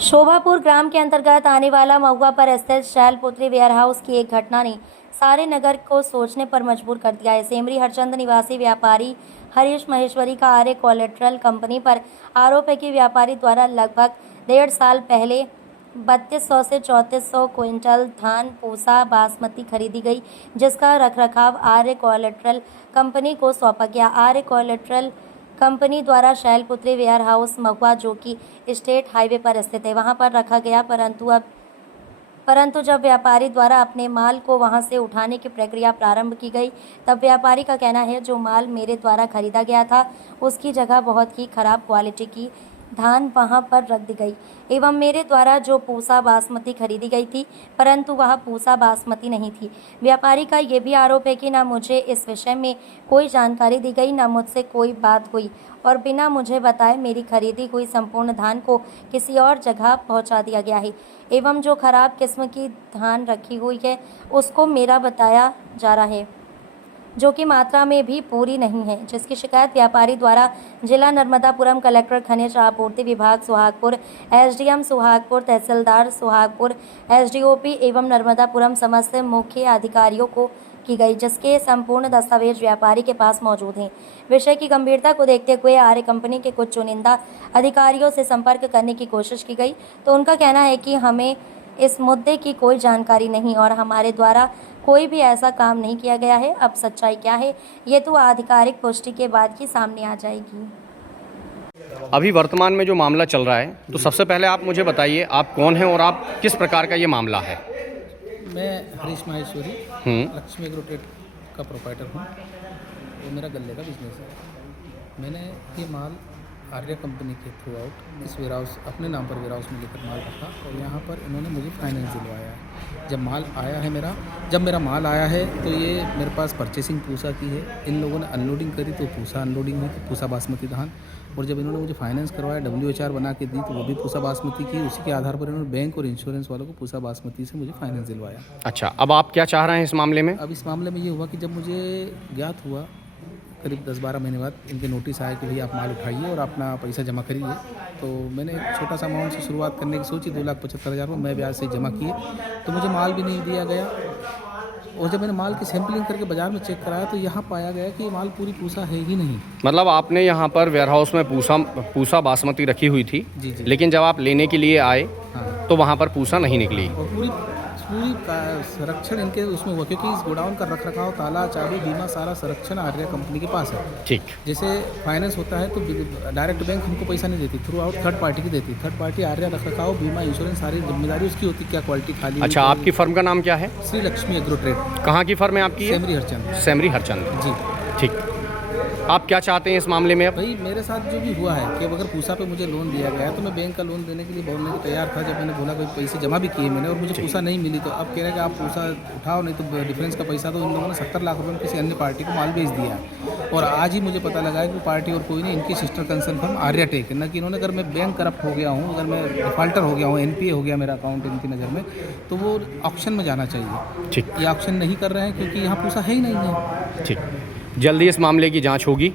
शोभापुर ग्राम के अंतर्गत आने वाला महुआ पर स्थित शैलपुत्री वेयरहाउस की एक घटना ने सारे नगर को सोचने पर मजबूर कर दिया है। सेमरी हरचंद निवासी व्यापारी हरीश महेश्वरी का आर्य कोलेट्रल कंपनी पर आरोप है कि व्यापारी द्वारा लगभग 1.5 साल पहले 3200 से 3400 क्विंटल धान पूसा बासमती खरीदी गई, जिसका रखरखाव आर्य कोलेट्रल कंपनी को सौंपा गया। आर्य कोलेट्रल कंपनी द्वारा शैलपुत्री वेयर हाउस महुआ, जो कि स्टेट हाईवे पर स्थित है, वहां पर रखा गया, परंतु जब व्यापारी द्वारा अपने माल को वहां से उठाने की प्रक्रिया प्रारंभ की गई, तब व्यापारी का कहना है जो माल मेरे द्वारा खरीदा गया था उसकी जगह बहुत ही खराब क्वालिटी की धान वहां पर रख दी गई एवं मेरे द्वारा जो पूसा बासमती खरीदी गई थी, परंतु वह पूसा बासमती नहीं थी। व्यापारी का ये भी आरोप है कि न मुझे इस विषय में कोई जानकारी दी गई, न मुझसे कोई बात हुई और बिना मुझे बताए मेरी खरीदी हुई संपूर्ण धान को किसी और जगह पहुंचा दिया गया है एवं जो खराब किस्म की धान रखी हुई है उसको मेरा बताया जा रहा है, जो कि मात्रा में भी पूरी नहीं है, जिसकी शिकायत व्यापारी द्वारा जिला नर्मदापुरम, कलेक्टर खनिज आपूर्ति विभाग सुहागपुर, एसडीएम सुहागपुर, तहसीलदार सुहागपुर, एसडीओपी एवं नर्मदापुरम समस्त मुख्य अधिकारियों को की गई, जिसके संपूर्ण दस्तावेज व्यापारी के पास मौजूद हैं। विषय की गंभीरता को देखते हुए आर्य कंपनी के कुछ चुनिंदा अधिकारियों से संपर्क करने की कोशिश की गई, तो उनका कहना है कि हमें इस मुद्दे की कोई जानकारी नहीं और हमारे द्वारा कोई भी ऐसा काम नहीं किया गया है। अब सच्चाई क्या है ये तो आधिकारिक पुष्टि के बाद ही सामने आ जाएगी। अभी वर्तमान में जो मामला चल रहा है, तो सबसे पहले आप मुझे बताइए आप कौन हैं और आप किस प्रकार का ये मामला है। मैं हरीश माहेश्वरी लक्ष्मी एग्रोटेक का प्रोप्राइटर हूँ। वो मेरा गल्ले का बिजनेस है। मैंने ये माल आर्य कंपनी के थ्रू आउट इस वेयरहाउस अपने नाम पर वेयरहाउस में लेकर माल रखा और यहाँ पर इन्होंने मुझे फाइनेंस दिलवाया है। जब मेरा माल आया है तो ये मेरे पास परचेसिंग पूसा की है। इन लोगों ने अनलोडिंग करी तो पूसा अनलोडिंग है, तो पूसा बासमती धान, और जब इन्होंने मुझे फाइनेंस करवाया WHR बना के दी तो वो भी पूसा बासमती की। उसी के आधार पर इन्होंने बैंक और इंश्योरेंस वालों को पूसा बासमती से मुझे फाइनेंस दिलवाया। अच्छा, अब आप क्या चाह रहे हैं इस मामले में? अब इस मामले में ये हुआ कि जब मुझे ज्ञात हुआ करीब 10-12 महीने बाद इनके नोटिस आया कि भैया आप माल उठाइए और अपना पैसा जमा करिए, तो मैंने एक छोटा सा अमाउंट से शुरुआत करने की सोची। 2,75,000 मैं ब्याज से जमा किए, तो मुझे माल भी नहीं दिया गया। और जब मैंने माल की सैंपलिंग करके बाज़ार में चेक कराया तो यहाँ पाया गया कि माल पूरी पूसा है ही नहीं। मतलब आपने यहाँ पर वेयरहाउस में पूसा बासमती रखी हुई थी जी जी, लेकिन जब आप लेने के लिए आए हाँ, तो वहाँ पर पूसा नहीं निकली। और पूरी संरक्षण इनके उसमें हुआ, क्योंकि इस गोडाउन का रखरखाव, ताला, चाबी, बीमा, सारा संरक्षण आर्य कंपनी के पास है। ठीक, जैसे फाइनेंस होता है तो डायरेक्ट बैंक हमको पैसा नहीं देती, थ्रू आउट थर्ड पार्टी की देती। थर्ड पार्टी आर्य रखरखाव, बीमा, इंश्योरेंस सारी जिम्मेदारी उसकी होती, क्या क्वालिटी खाली। अच्छा, आपकी फर्म का नाम क्या है? श्री लक्ष्मी एग्रोट्रेड। कहाँ की फर्म है आपकी? सेमरी हरचंद। सेमरी हरचंद जी। ठीक, आप क्या चाहते हैं इस मामले में? अब भाई मेरे साथ जो भी हुआ है कि अगर पूसा पे मुझे लोन दिया गया तो मैं बैंक का लोन देने के लिए बोलने को तैयार था। जब मैंने बोला कि पैसे जमा भी किए मैंने और मुझे पूसा नहीं मिली, तो अब कह रहे हैं कि आप पूसा उठाओ, नहीं तो डिफरेंस का पैसा। तो इन लोगों ने 70 लाख रुपये में किसी अन्य पार्टी को माल बेच दिया है। और आज ही मुझे पता लगा है कि पार्टी और कोई नहीं, इनकी sister concern firm Arya tech है। न कि इन्होंने, अगर मैं बैंक करप्ट हो गया हूँ, अगर मैं डिफाल्टर हो गया हूँ, NPA हो गया मेरा अकाउंट इनकी नज़र में, तो वो ऑक्शन में जाना चाहिए। ठीक, ये ऑक्शन नहीं कर रहे हैं क्योंकि यहाँ पूसा है ही नहीं है। ठीक, जल्दी इस मामले की जाँच होगी।